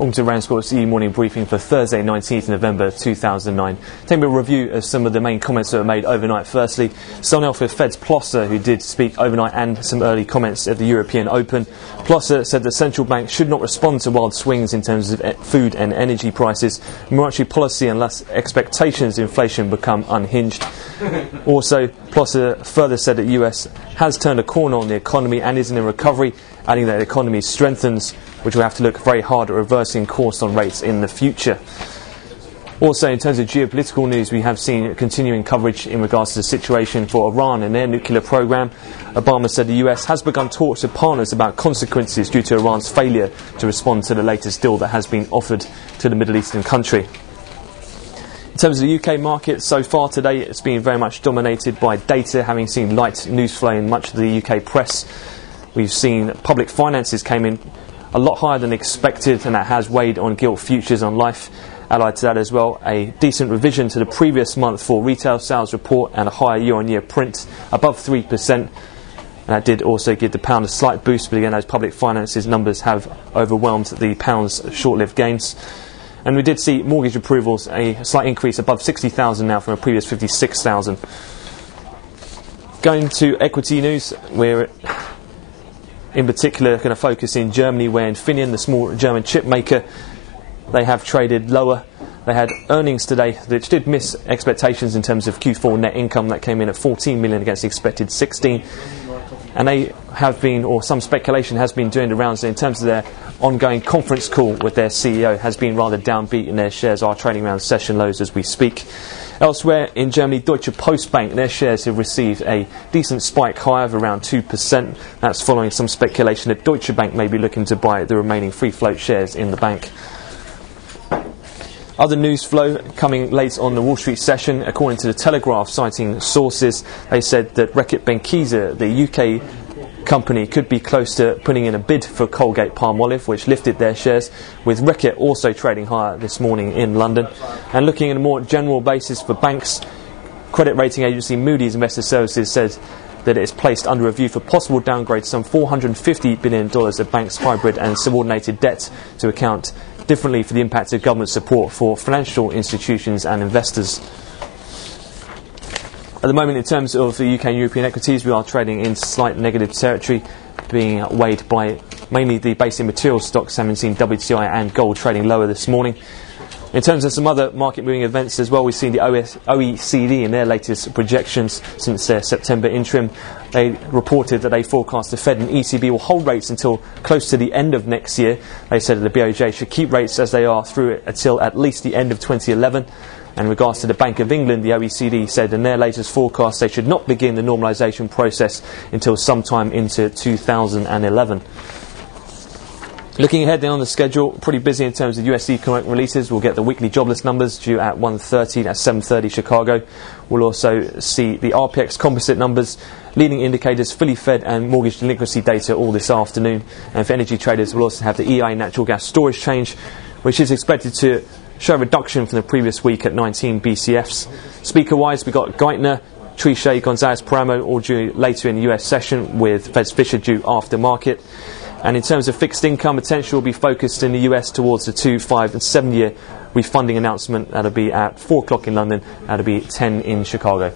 Welcome to RANsquawk's e-morning briefing for Thursday, 19th November 2009. Taking a review of some of the main comments that were made overnight. Firstly, starting off with Fed's Plosser, who did speak overnight, and some early comments at the European Open. Plosser said the central bank should not respond to wild swings in terms of food and energy prices. Monetary policy unless expectations of inflation become unhinged. Also, Plosser further said that the US has turned a corner on the economy and is in a recovery, adding that the economy strengthens, which will have to look very hard at reversing course on rates in the future. Also, in terms of geopolitical news, we have seen continuing coverage in regards to the situation for Iran and their nuclear program. Obama said the US has begun talks with partners about consequences due to Iran's failure to respond to the latest deal that has been offered to the Middle Eastern country. In terms of the UK market, so far today it's been very much dominated by data, having seen light news flow in much of the UK press. We've seen public finances came in a lot higher than expected, and that has weighed on gilt futures on life. Allied to that as well, a decent revision to the previous month for retail sales report and a higher year-on-year print above 3%. And that did also give the pound a slight boost, but again, those public finances numbers have overwhelmed the pound's short-lived gains. And we did see mortgage approvals, a slight increase above 60,000 now from a previous 56,000. Going to equity news, we're in particular going to focus in Germany, where Infineon, the small German chip maker, they have traded lower. They had earnings today which did miss expectations in terms of Q4 net income. That came in at 14 million against the expected 16. And they have been, or some speculation has been doing the rounds in terms of their ongoing conference call with their CEO has been rather downbeat, and their shares are trading around session lows as we speak. Elsewhere in Germany, Deutsche Post Bank, their shares have received a decent spike higher of around 2%. That's following some speculation that Deutsche Bank may be looking to buy the remaining free float shares in the bank. Other news flow coming late on the Wall Street session. According to the Telegraph, citing sources, they said that Reckitt Benckiser, the UK company, could be close to putting in a bid for Colgate Palmolive, which lifted their shares, with Reckitt also trading higher this morning in London. And looking at a more general basis for banks, credit rating agency Moody's Investor Services said that it is placed under review for possible downgrade some $450 billion of banks' hybrid and subordinated debt to account differently for the impact of government support for financial institutions and investors. At the moment, in terms of the UK and European equities, we are trading in slight negative territory, being weighed by mainly the basic materials stocks, having seen WTI and gold trading lower this morning. In terms of some other market-moving events as well, we've seen the OECD in their latest projections since their September interim. They reported that they forecast the Fed and ECB will hold rates until close to the end of next year. They said that the BOJ should keep rates as they are through it until at least the end of 2011. And in regards to the Bank of England, the OECD said in their latest forecast they should not begin the normalisation process until sometime into 2011. Looking ahead then on the schedule, pretty busy in terms of US economic releases. We'll get the weekly jobless numbers due at 1:30, that's 7:30 Chicago. We'll also see the RPX composite numbers, leading indicators, fully fed and mortgage delinquency data all this afternoon. And for energy traders, we'll also have the EI natural gas storage change, which is expected to show a reduction from the previous week at 19 BCFs. Speaker-wise, we've got Geithner, Trichet, Gonzalez-Paramo all due later in the US session, with Fed's Fisher due after market. And in terms of fixed income, attention will be focused in the US towards the 2, 5 and 7 year refunding announcement. That'll be at 4 o'clock in London, that'll be 10 in Chicago.